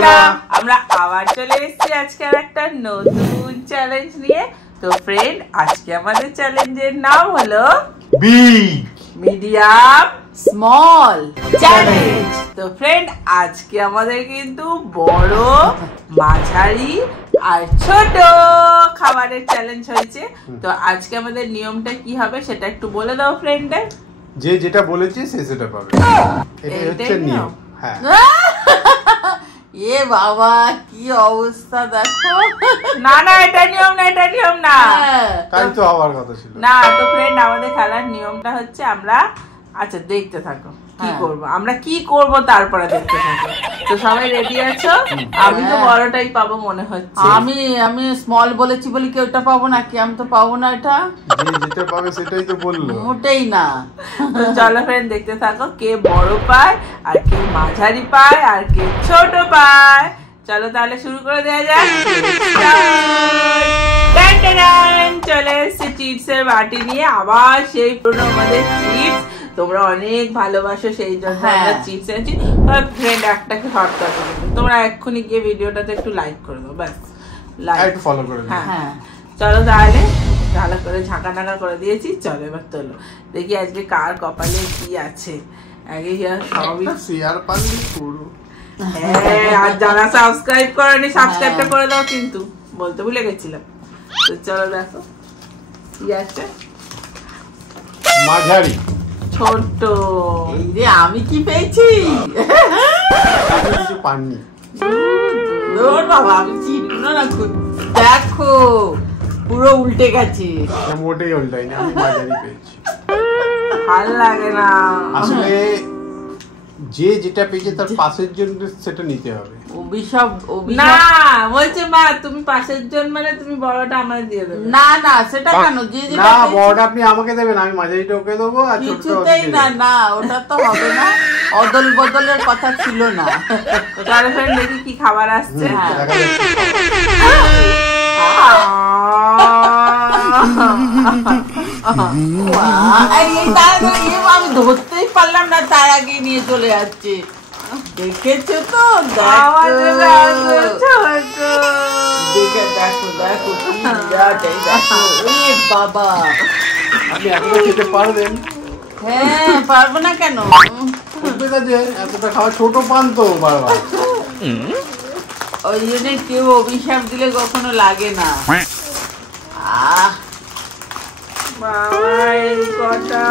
বন্ধুরা আমরা আবার চলে এসেছি আজকে আর একটা নতুন চ্যালেঞ্জ নিয়ে। তো ফ্রেন্ড, আজকে আমাদের চ্যালেঞ্জের নাম হলো বিগ মিডিয়াম স্মল চ্যালেঞ্জ। তো ফ্রেন্ড, আজকে আমাদের কিন্তু বড়, মাঝারি আর ছোট খাবারের চ্যালেঞ্জ হয়েছে। তো আজকে আমাদের নিয়মটা কি হবে সেটা একটু বলে দাও ফ্রেন্ডদের। যে যেটা বলেছে সে সেটা পাবে, এটাই হচ্ছে নিয়ম। হ্যাঁ, এ বাবা কি অবস্থা দেখো। না না, এটা নিয়ম না, এটা নিয়ম না, তাই তো হওয়ার কথা ছিল না। তো ফ্রেন্ড, আমাদের খেলার নিয়মটা হচ্ছে আমরা, আচ্ছা দেখতে থাকো কি করব, আমরা কি করব তারপরে দেখতে থাকো। তো সবাই রেডি আছো? আমি তো বড়টাই পাবো মনে হচ্ছে। আমি স্মল বলেছি বলি কি ওটা পাবো নাকি? আমি তো পাবো না, এটা যে যেটা পাবে সেটাই তো বললো। মোটেই না। তো চলো ফ্রেন্ড, দেখতে থাকো কে বড় পায় আর কে মাঝারি পায় আর কে ছোট পায়। চলো তাহলে শুরু করে দেওয়া যাক। চলে এসছে চিপসের বাটি নিয়ে, আবার সেই পুরনো আমাদের চিপস। তোমরা অনেক ভালোবাসো, সেই জন্য আমরা চিপস এনেছি। ফ্রেন্ড, একটাকে হট করে তোমরা এক্ষুনি গিয়ে ভিডিওটাতে একটু লাইক করে দাও, ব্যাস লাইক একটু ফলো করে দাও। হ্যাঁ, চলো তাহলে ভালো করে ঝাঁকা নাকা করে দিয়েছি। চলো এবার তোলো, দেখি আজকে কার কপালে কি আছে। আগে সবই শেয়ার পারলি পুরো। হ্যাঁ, আর যারা সাবস্ক্রাইব করেনি সাবস্ক্রাইবটা করে দাও, কিন্তু বলতে ভুলে গেছিলাম। তো চলো দেখো কি আছে। মাঝারি, ছোট। এই রে, আমি কি পেয়েছি? আমি কিছু পাইনি। দূর বাবা, আমি চিনব না। দেখো পুরো উল্টে গেছে। না, মোটেই উল্টাই না, আমি মাঝারি পেয়েছি। ভাল লাগে না আসলে যে যেটা পেয়েছে তার পাশের জন্য সেটা নিতে হবে। অভিশাপ না, বলছে মা তুমি পাশের জন মানে তুমি বড়টা আমায় দিয়ে দেবে। না না, সেটা কেন? যে যেটা না, পেয়েছে- বড়টা আপনি আমাকে দেবেন, আমি মাঝারিটা ওকে দেবো, আর ছোটটা কিছুতেই না, না ওটা তো হবে না। অদল বদলের কথা ছিল না। চলো ফ্রেন্ড, দেখি কি খাবার আসছে। আমি ধরতেই পারলাম না, তার আগে নিয়ে চলে যাচ্ছে। দেখেছো তো? দেখে দেখো দেখো কি বিরাট, এই দেখো। ওরে বাবা, আপনি এতটা খেতে পারবেন? হ্যাঁ পারবো না কেন? বুঝতে যে এতটা খাওয়া ছোট পান তো বারবার। ওই জন্য কেউ অভিশাপ দিলে কখনো লাগে না। আহ, বাবা এই কটা।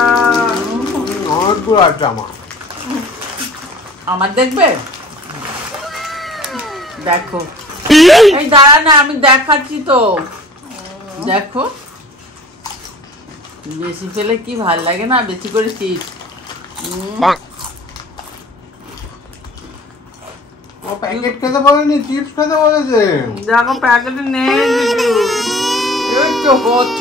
অনেকগুলো আছে আমার। আমার দেখবে? দেখো, এই দাঁড়া না, আমি দেখাচ্ছি তো। দেখো, বেশি পেলে কি ভাল লাগে না, বেশি করে চিপস। ও প্যাকেট খেতে বলেনি, চিপস খেতে বলেছে। দেখো প্যাকেটে নেই কিছু। এই তো কত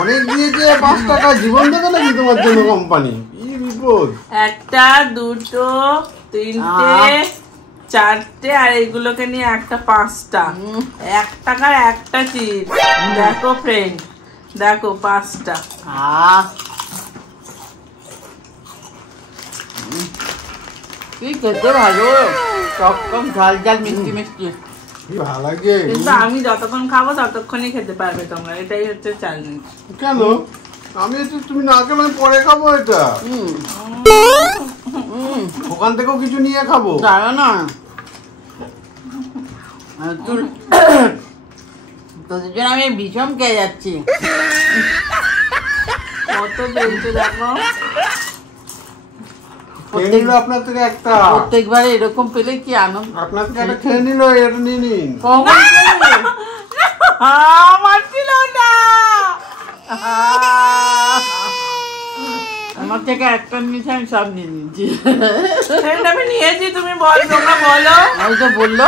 অনেক দিয়েছে, 5 টাকা জীবন দেবে নাকি তোমার জন্য কোম্পানি? কি বিপদ। একটা, দুটো, তিনটে, চারটে, আর এইগুলোকে নিয়ে একটা 5টা। 1 টাকার একটা চিপস। দেখো ফ্রেন্ড, দেখো 5টা। কি খেতে ভালো, টক টক ঝাল ঝাল মিষ্টি মিষ্টি। কি ভালো লাগে। কিন্তু আমি যতক্ষণ খাবো ততক্ষণই খেতে পারবে তোমরা, এটাই হচ্ছে চ্যালেঞ্জ। কেন? আমি একটু, তুমি না খেলে আমি পরে খাবো এটা। ওখান থেকেও কিছু নিয়ে খাবো। দাঁড়া না, তোদের জন্য আমি ভীষণ খেয়ে যাচ্ছি। কত পেয়েছো দেখো। খেয়ে নিল আপনার থেকে একটা। প্রত্যেকবারে এরকম পেলে কি আনন্দ। আপনার থেকে একটা খেয়ে নিল, এটা নিয়ে নিন। আমার ছিল না। আমার থেকে একটা নিয়েছি, আমি সব নিয়ে নিয়েছি। আমি নিয়েছি, তুমি বল, তোমরা বলো। আমি তো বললো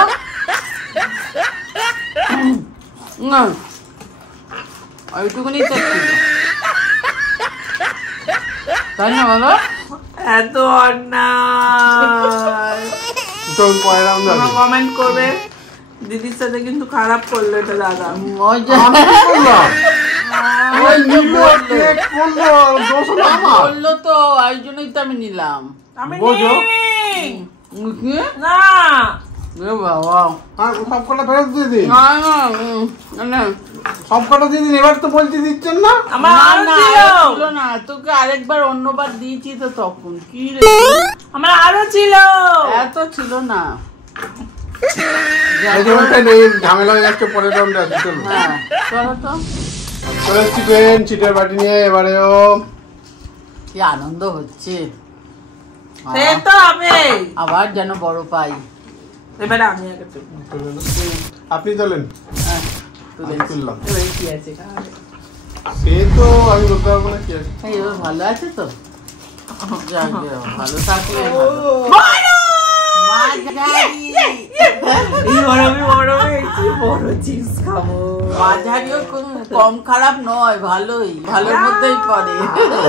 ওইটুকুনি তো ছিল, তাই না বলো? এত অন্যায়। চল পরে রাউন্ড তোমরা কমেন্ট করবে। দিদির সাথে কিন্তু খারাপ করলো এটা দাদা। ওই যে আমি কি করলাম? ওই যে বললো দোষ হলো আমার। বললো তো, ওই জন্যই তো আমি নিলাম। আমি বোঝো। নিইনি। না বাবা সব কটা ফেরত দিয়ে দিন, না না না সব কটা দিয়ে দিন। এবার তো বলতে দিচ্ছেন না। আমার না আরো না ছিল। ছিল না, তোকে আরেকবার অন্যবার দিয়েছি তো তখন কি রে আমার আরো ছিল। এত ছিল না। এই জীবনটা নেই, ঝামেলা হয়ে যাচ্ছে পরের রাউন্ডে আছে। চলুন হ্যাঁ চলো তো। চলে এসছি ফ্রেন্ড চিটের বাটি নিয়ে। এবারেও কি আনন্দ হচ্ছে, সে তো হবে। আবার যেন বড় পাই। এবারে আমি আগে তুলবো। আপনি তোলেন, হ্যাঁ, আমি তুললাম। এবারে কি আছে খাওয়াবে? সে তো আমি বলতে পারবো না কি আছে। এই এবার ভালো আছে তো? যাক গে, ভালো থাকলে বড়! মাঝারি এই গরমে বড় হয়েছি, বড় চিপস খাবো। মাঝারিও কম খারাপ নয়, ভালোই, ভালোর মধ্যেই পড়ে।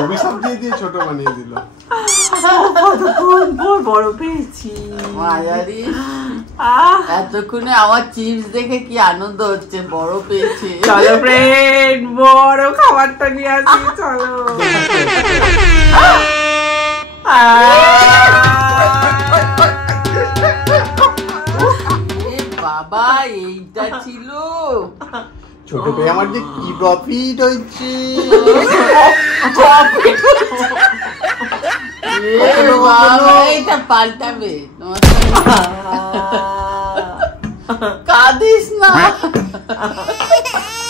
অভিশাপ দিয়ে দিয়ে ছোট বানিয়ে দিল। কতক্ষণ পর বড় পেয়েছি। মাঝারি এতক্ষণে আমার চিপস দেখে কি আনন্দ হচ্ছে, বড় পেয়েছে। চলো ফ্রেন্ড, বড় খাবারটা নিয়ে আসি, চলো। এ বাবা, এইটা ছিল? ছোট পেয়ে আমার যে কি প্রফিট হচ্ছে। এ বাবা, এইটা পাল্টাবে। কাঁদিস না,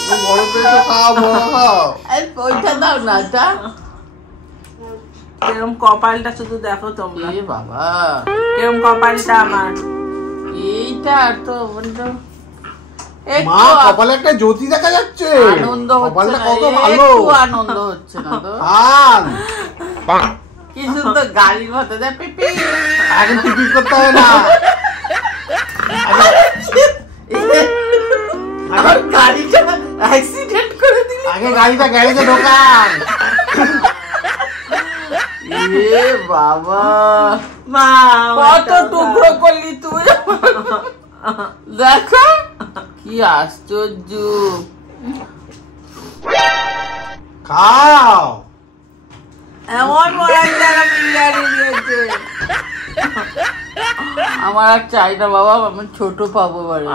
তুমি বড় পেয়েছো, খাও বড় খাও। এই ওইটা দাও না, এটা। এরকম কপালটা শুধু দেখো তোমরা, এ বাবা, এরকম কপালটা আমার। এইটা তো বন্ধু মা কপালে একটা জ্যোতি দেখা যাচ্ছে। আনন্দ হচ্ছে কপালটা না, কত ভালো। একটু আনন্দ হচ্ছে না তো? খান। কি সুন্দর গাড়ির মতো দেয়, পিপি। আগে টিকিট করতে হবে না। আমার গাড়িটা অ্যাক্সিডেন্ট করে দিলি। আগে গাড়িটা গ্যারেজে ঢোকান। এ বাবা, মা, কত টুকরো করলি তুই। দেখো কি আশ্চর্য। খাও। এমন মরার জায়গা বিরিয়ানি দিয়েছে। আমার আর চাই না বাবা, আমি ছোট পাবো বাড়ি।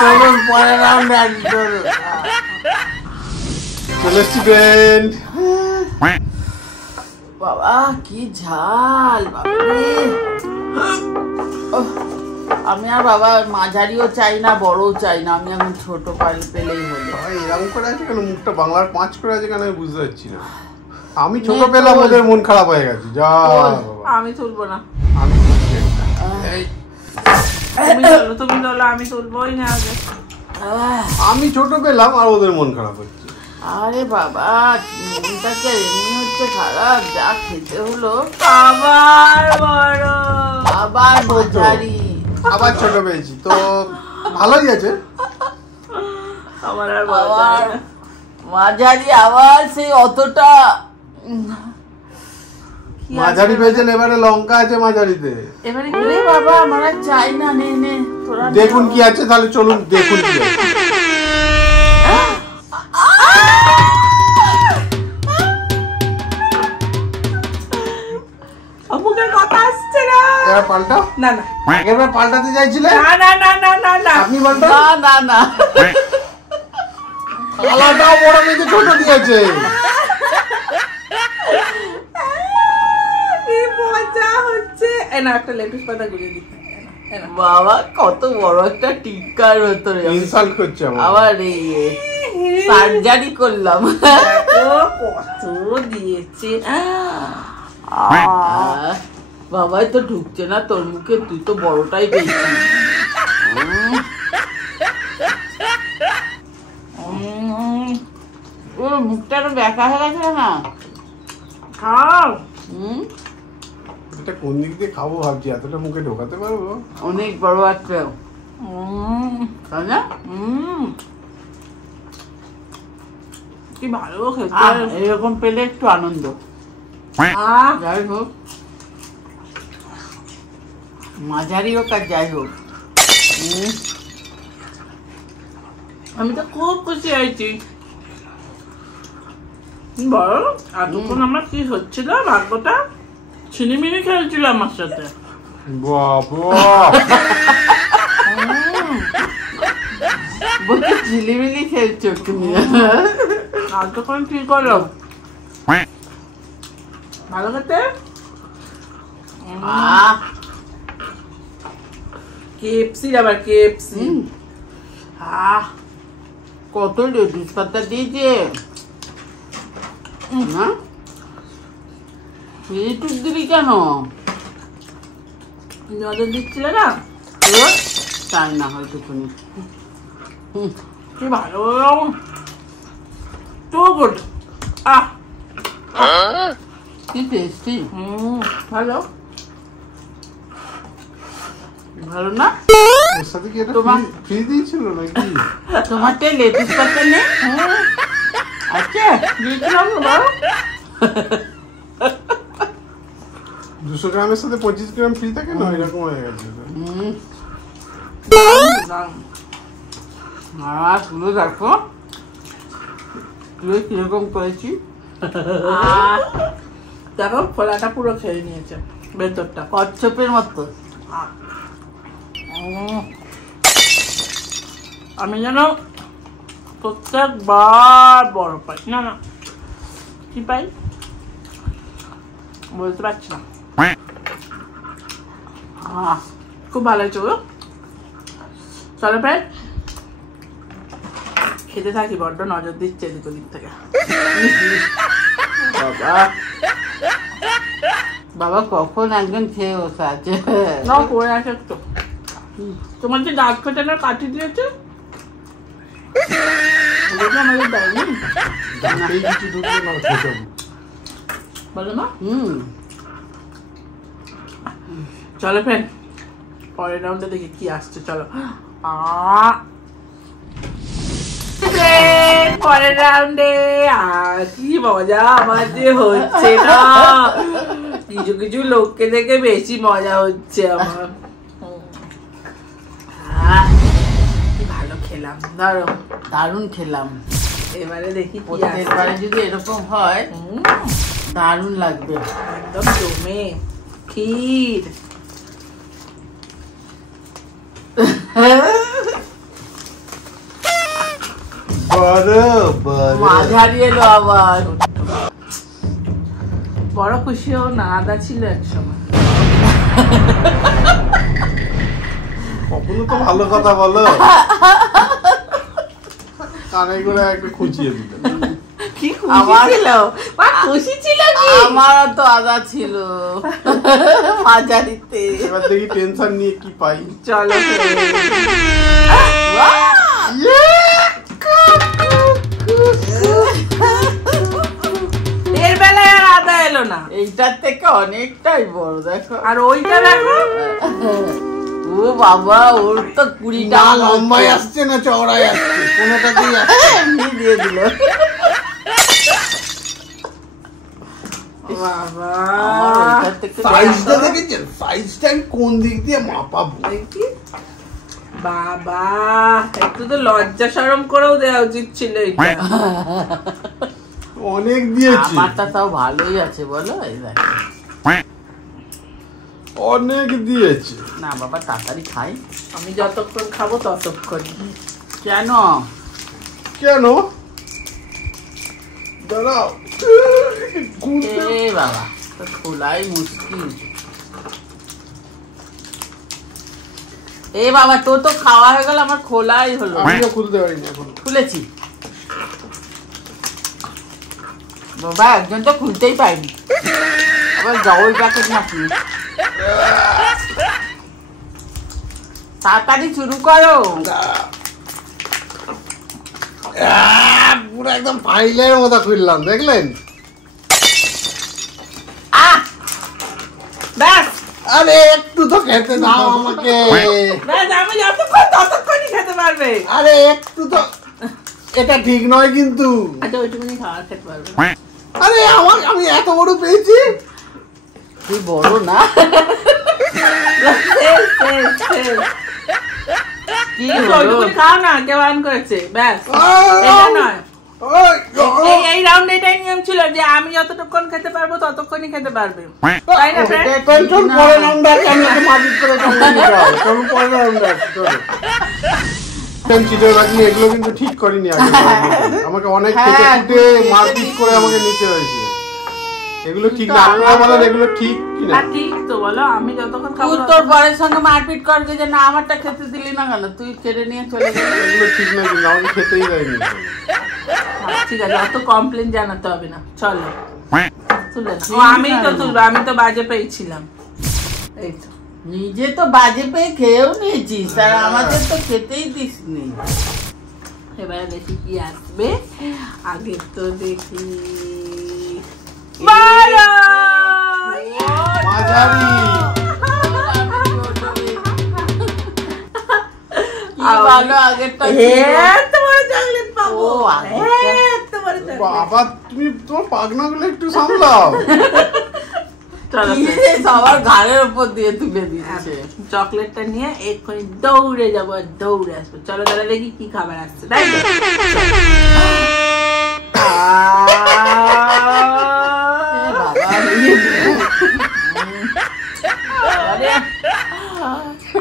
চলুন পরের রাউন্ডে একদম। চলে এসছি ফ্রেন্ড। বাবা কি ঝাল, বাবারে। ওহ, আমি আর বাবা মাঝারিও চাই না, বড়ও চাই না, আমি এখন ছোট পেলেই হলো। এরকম করে আছে কেন, মুখটা বাংলার 5 করে আছে কেন, আমি বুঝতে পারছি না। আমি ছোট পেলাম, ওদের মন খারাপ হয়ে গেছে। যা বাবা, আমি তুলবো না। আমি তুলছি একটা। এই, তুমি তোলো, আমি তুলবোই না আগে। আমি ছোট পেলাম আর ওদের মন খারাপ হচ্ছে। আরে বাবা, মনটাকে এমনি হচ্ছে খারাপ, যা খেতে হলো। আবার বড়। আবার মাঝারি। আবার ছোট পেয়েছি তো ভালোই আছে। আমার আর বড় আবার চাই না। মাঝারি, আবার সেই অতটা। কি মাঝারি আছে? পেয়েছেন, এবারে লঙ্কা আছে মাঝারিতে। এবারে কি? ওরে বাবা, আমার আর চাই না, নে নে তোরা নে। দেখুন কি আছে, তাহলে চলুন দেখুন কি আছে। মুখের কথা আসছে না। এবার পাল্টা। না না এবার পাল্টাতে চাইছিলে, না না না না না না। আপনি পাল্টা। না না না, থালাটাও বড় মেয়েকে ছোট দিয়েছে। কি মজা হচ্ছে। এ না, একটা লেটুস পাতা গুঁড়িয়ে দিতে। এ না। বাবা কত বড় একটা টিক্কার ভেতরে ইনসাল্ট করছে আমার। আবার এই সার্জারি করলাম। দেখো কত দিয়েছে। বাবাই তো ঢুকছে না তোর মুখে, তুই তো বড়টাই পেয়েছিস। ওর মুখটা একটু ব্যাকা হয়ে গেছে না। খাও। এটা কোন দিক দিয়ে খাবো ভাবছি, এতটা মুখে ঢোকাতে পারবো? অনেক বড় একটা, তাই না? কি ভালো খেতে। এরকম পেলে একটু আনন্দ। যাই হোক, মাঝারি হোক আর যাই হোক, আমি তো খুব খুশি হয়েছি। বল এতক্ষণ আমার কি হচ্ছিল, ভাগ্যটা ছিনিমিনি খেলছিল আমার সাথে। বাবা বলতে ঝিলিমিলি খেলছো তুমি। এতক্ষণ কি করো, ভালো খেতে। কেএফসি আবার কেএফসি। কত লেটুস পাতা দিয়েছে না, লেটুস দিবি কেন? নজর দিচ্ছিলে না, তাই না হয়তো তুমি। কি ভালো, তো গুড। কি টেস্টি। ভালো ভালো না? এর সাথে কি এটা তোমার ফ্রি দিয়েছিল নাকি? তোমারটা লেটুস পাতা নেই? আচ্ছা দিয়েছিলাম না, 200 গ্রামের সাথে 25 গ্রাম ফ্রি থাকে না, এরকম হয়ে গেছে। তুলো দেখো তুলো কিরকম করেছি। দেখো ফলাটা পুরো খেয়ে নিয়েছে ভেতরটা, কচ্ছপের মতো। আমি যেন প্রত্যেকবার বড় পাই, না না কি পাই বলতে পারছি না। খুব ভালো হয়েছে গো। চলো ফ্রেন্ড খেতে থাকি, বড্ড নজর দিচ্ছে এদিক ওদিক থেকে। বাবা বাবা কখন একজন খেয়ে বসে আছে। না পড়ে আছে তো, তোমার যে দাঁত ফেটানোর কাটি দিয়েছে আমাদের দেয়নি, এই কিছু ঢুকবে না খেতে। বলো না। চলো ফ্রেন্ড পরের রাউন্ডে দেখি কি আসছে। চলো পরের রাউন্ডে কি মজা আমার যে হচ্ছে না, কিছু কিছু লোককে দেখে বেশি মজা হচ্ছে আমার। কি ভালো খেলাম, ধরো দারুণ খেলাম। এবারে দেখি কি এবারে যদি এরকম হয় দারুণ লাগবে, একদম জমে ক্ষীর। মাঝারি এলো আবার। বড় খুশি হও না, আদা ছিল একসময়। কখনো তো ভালো কথা বলো, কানে করে একটু খুঁচিয়ে দিল। কি খুশি ছিল, খুশি ছিল কি? আমারও তো আদা ছিল মাঝারিতে। এবার দেখি টেনশন নিয়ে কি পাই। চলো এর বেলায় আর আদা এলো না, এইটার থেকে অনেকটাই বড় দেখো। আর ওইটা দেখো, ও বাবা ওর তো 20টা লম্বাই আসছে না চওড়াই আসছে, কোনোটাতেই এমনি দিয়ে দিল। বাবা সাইজটা দেখেছেন, সাইজটা আমি কোন দিক দিয়ে মাপাবো। বাবা একটু তো লজ্জা শরম করেও দেওয়া উচিত ছিল এটা। অনেক দিয়েছি, আমারটা তাও ভালোই আছে বলো। এই দেখো অনেক দিয়েছি। না বাবা তাড়াতাড়ি খাই। আমি যতক্ষণ খাবো ততক্ষণ। কেন কেন দাঁড়াও, এ বাবা তো খোলাই মুশকিল। এ বাবা তোর তো খাওয়া হয়ে গেল, আমার খোলাই হলো। আমিও খুলতে পারিনি এখন। খুলেছি বাবা, একজন তো খুলতেই পাইনি, আবার ডবল প্যাকেট নাকি। তাড়াতাড়ি শুরু করো। পুরো একদম ফাইলের মতো খুললাম, দেখলেন? ব্যাস আরে একটু তো খেতে দাও আমাকে। ব্যাস, আমি যতক্ষণ ততক্ষণই খেতে পারবে। আরে একটু তো এটা ঠিক নয় কিন্তু। আচ্ছা ওইটুকুনি খাওয়া খেতে পারবে। আরে আমি এত বড় পেয়েছি। তুই বড় না কি ওইটুকুনি খাও না, কেউ বারণ করেছে? ব্যাস এটা নয়, এই রাউন্ড এটাই নিয়ম ছিল যে আমি যতটুকুন খেতে পারবো ততক্ষণই খেতে পারবে, তাই না ফ্রেন্ড? পরে রাউন্ডে আমি তো মারপিট করে চলো পরে রাউন্ডে চলো। চিটারবাজি এগুলো কিন্তু ঠিক করিনি আগে। আমাকে অনেক কেটে কুটে মারপিট করে আমাকে নিতে হয়েছে। এগুলো ঠিক না, আপনারা বলেন এগুলো ঠিক কি না? ঠিক তো বলো, আমি যতক্ষণ খাবো তুই তোর বরের সঙ্গে মারপিট করবি যে না আমারটা খেতে দিলি না কেন, তুই কেড়ে নিয়ে চলে গেলি। এগুলো ঠিক না, কিন্তু আমাকে খেতেই দেয়নি। ঠিক আছে, অত কমপ্লেন জানাতে হবে না, চলো তুলে না। আমি তো তুলবো, আমি তো বাজে পেয়েছিলাম। এই তো নিজে তো বাজে পেয়ে খেয়েও নিয়েছিস, আর আমাদের তো খেতেই দিসনি। এবারে দেখি কি আসবে। আগে তো দেখি 12 মাঝারি। কি ভালো আগেরটা ছিল। এত বড় চকলেট পাবো, ও, আগেরটা। এত বড় চকলেট। বাবা তুমি তোমার পাগনাগুলো একটু সামলাও। চলো কি রে, সবার ঘাড়ের উপর দিয়ে তুলে দিচ্ছে। চকলেটটা নিয়ে এক্ষুনি দৌড়ে যাবো আর দৌড়ে আসবো। চলো তাহলে দেখি কি খাবার আসছে, তাই তো?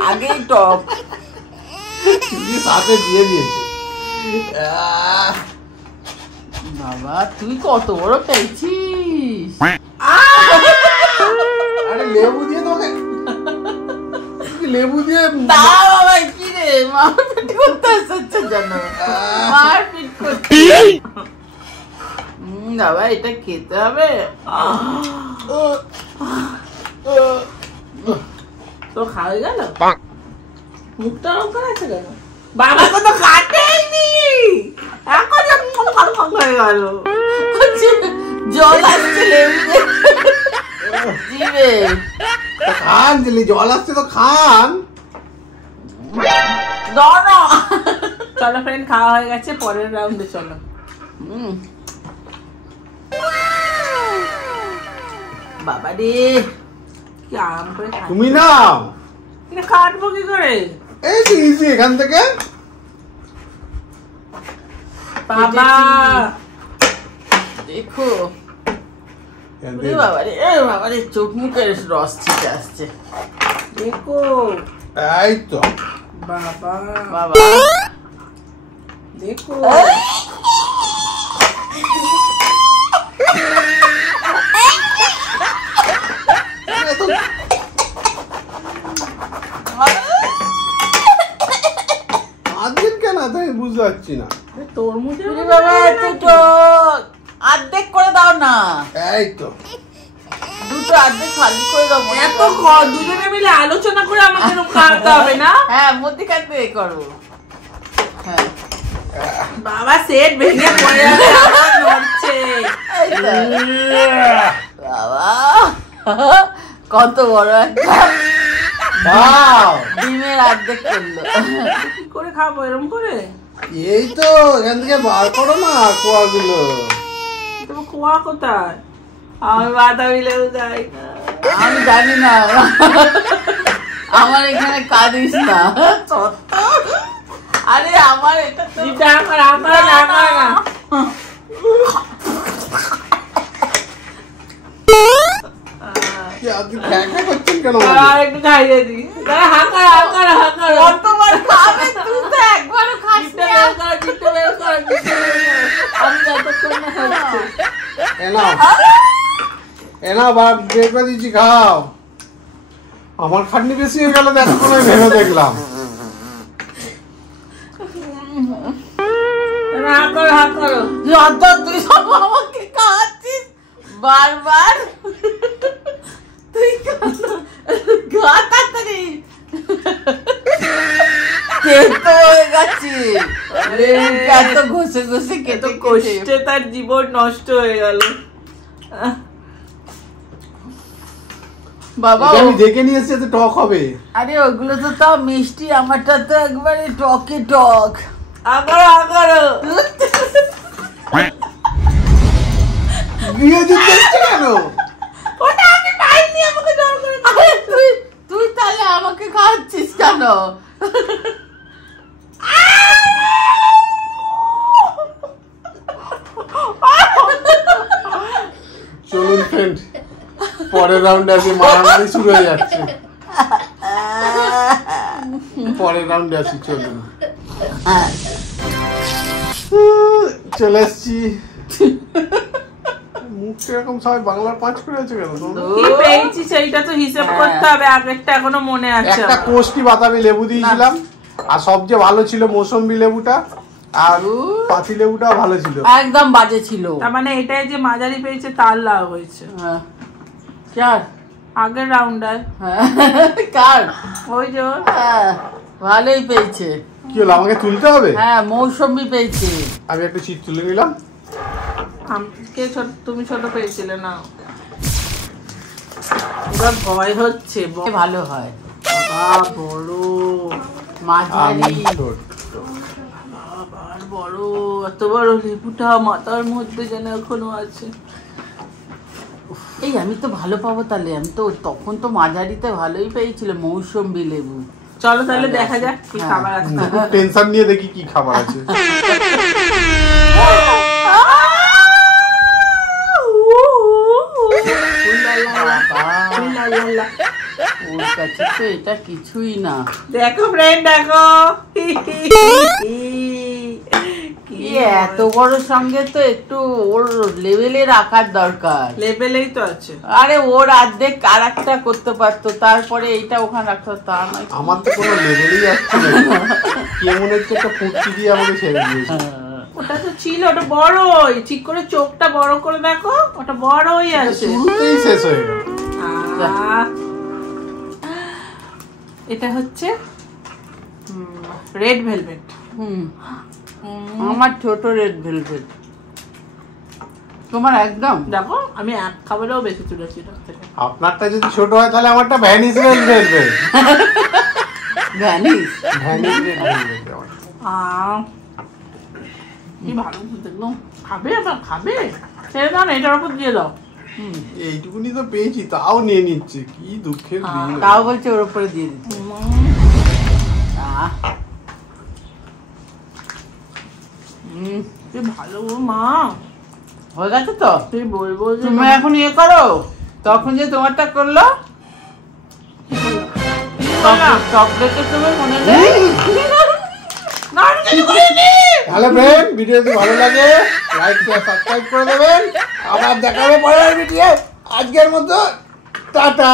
আগেই টপ সাথে দিয়ে দিয়েছে। বাবা, তুই কত বড় পেয়েছিস। আরে লেবু দিয়ে তোমাকে, লেবু দিয়ে তা বাবা কি রে, মারপিট করতে এসেছে জানো, মারপিট করতে। বাবা এটা খেতে হবে। তো খাওয়া গেল, মুখটা রকম আছে কেন? বাবা তো কাটেইনি, এখন হয়ে গেল। জল আসছে লেবু জিবে। খান, দিলি জল আসছে তো খান। চলো ফ্রেন্ড, খাওয়া হয়ে গেছে, পরের রাউন্ডে চলো। বাবা রে, কি আরাম করে খাই। তুমি নাও, এটা কাটবো কি করে? এই যে ইজি এখান থেকে। বাবা দেখো বাবা রে, বাবা রে, চোখ মুখের রস ছিটে আসছে। দেখো এই তো বাবা, বাবা দেখো আদিন কেন তাই বুঝতে পারছি না। তরমুজের ওরে বাবা, দুটো অর্ধেক করে দাও না। এই তো দুটো অর্ধেক খালি করে দাও। এত দুজনে মিলে আলোচনা করে আমাকে খাওয়াতে হবে না। হ্যাঁ, মধ্যিখানে করো। হ্যাঁ বাবা সেট ভেঙে পড়ে যাবে, আবার নড়ছে। এই তো। বাবা কত বড় একটা দাও। ডিমের অর্ধেক করলো। কি করে খাবো এরকম করে? এই তো এখান থেকে বার করো না কোয়াগুলো। তোমার খোয়া কোথায়? আমি বাতাবি লেবু খাই না। আমি জানি না, আমার এখানে কাঁদিস না। আরে আমার এটা তো এটা আমার আমার না, আমার না। কি আপনি খ্যাঁকা করছেন কেন? আর একটু খাইয়ে দি। দাঁড়া, হাঁকার হাঁকার হাঁকার। কতবার খাবে তুই, তো একবারও খাস গিট্টে না। বের কর, গিট্টে বের কর, গিট্টে বের কর। আমি যতক্ষণ না খাচ্ছি। এনাও বাপ বের করে দিচ্ছি, খাও। আমার খাটনি বেশি হয়ে গেল, এতক্ষণ আমি ভেবে দেখলাম। হাঁকার হাঁকার। যত তুই সব আমাকে খাওয়াচ্ছিস বারবার, তুই খা তাড়াতাড়ি। কেতো হয়ে গেছি, এত ঘষে ঘষে এত কেটে কষ্টে তার জীবন নষ্ট হয়ে গেল। বাবা। এটা আমি দেখে নিয়ে এসেছি, এতে টক হবে। আরে ওগুলো তো তাও মিষ্টি, আমারটা তো একবারে টকে টক। আগারো গৃহযুদ্ধ হচ্ছে কেন? ওটা আমি পাইনি, আমাকে জোর করে আরে তুই তাহলে আমাকে খাওয়াচ্ছিস কেন? চলুন ফ্রেন্ড, পরের রাউন্ডে আসি, মারামারি শুরু হয়ে যাচ্ছে। পরের রাউন্ডে আসি, চলুন। চলে এসছি। মুখটা এরকম সবাই বাংলার 5 করে আছে কেন? কি পেয়েছি সেইটা তো হিসাব করতে হবে, আগেরটা এখনো মনে আছে একটা আমার। কোষ্টি বাতাবি লেবু দিয়েছিলাম, আর সবচেয়ে ভালো ছিল মৌসম্বি লেবুটা, আর পাতি লেবুটাও ভালো ছিল। একদম বাজে ছিল। তার মানে এটাই যে মাঝারি পেয়েছে তার লাভ হয়েছে কার? আগের রাউন্ডায়। কার? ওই যে ওর। ভালোই পেয়েছে। কি হলো, আমাকে তুলতে হবে? হ্যাঁ, মৌসুমী পেয়েছে। আমি একটা চিট তুলে নিলাম। তুমি ছোট পেয়েছিলে না? এবার ভয় হচ্ছে, ভালো হয়। বাবা বড়, মাঝারি। আবার বড়, এত বড় লেবুটা মাথার মধ্যে যেন এখনো আছে। এই আমি তো ভালো পাবো তাহলে, আমি তো তখন তো মাঝারিতে ভালোই পেয়েছিল মৌসুমী লেবু। চলো তাহলে দেখা যাক কি হ্যাঁ। খাবার আছে। টেনশন নিয়ে দেখি কি খাবার আছে। ওর কাছে তো এটা কিছুই না। দেখো ফ্রেন্ড, দেখো কি এত বড় সঙ্গে তো একটু ওর লেভেলে রাখার দরকার। লেভেলেই তো আছে। আরে ওর অর্ধেক কারাকটা করতে পারতো, তারপরে এইটা ওখানে রাখতো। তা নয়, আমার তো কোনো লেভেলই আসছে না, কে মনে হচ্ছে একটা ফুটকি দিয়ে আমাকে ছেড়ে দিয়েছে। ওটা তো ছিল, ওটা বড়ই, ঠিক করে চোখটা বড় করে দেখো, ওটা বড়ই আছে। শুরুতেই শেষ হয়ে গেল। এটা হচ্ছে রেড ভেলভেট। আমার ছোট রেড ভেলভেট, তোমার একদম। দেখো আমি এক খাবারেও বেশি তুলেছি এটার থেকে। আপনারটা যদি ছোট হয় তাহলে আমারটা Venice red velvet. Venice Venice red velvet. কি ভালো দেখলাম। খাবে আবার খাবে, ছেড়ে দাও না, এটার উপর দিয়ে দাও। এইটুকুনি তো পেয়েছি, তাও নিয়ে নিচ্ছে, কি দুঃখের দিন। তাও বলছে ওর উপরে দিয়ে দিচ্ছে। কি ভালো গো মা, হয়ে গেছে তো। তুই বলবো যে তুমি এখন ইয়ে করো, তখন যে তোমারটা করলো চকলেটে, তুমি মনে নেই? না, আমি কিছু করিনি। হ্যালো ফ্রেন্ড, ভিডিও যদি ভালো লাগে লাইক শেয়ার সাবস্ক্রাইব করে দেবেন। আবার দেখা হবে পরের ভিডিও। আজকের মতো টাটা।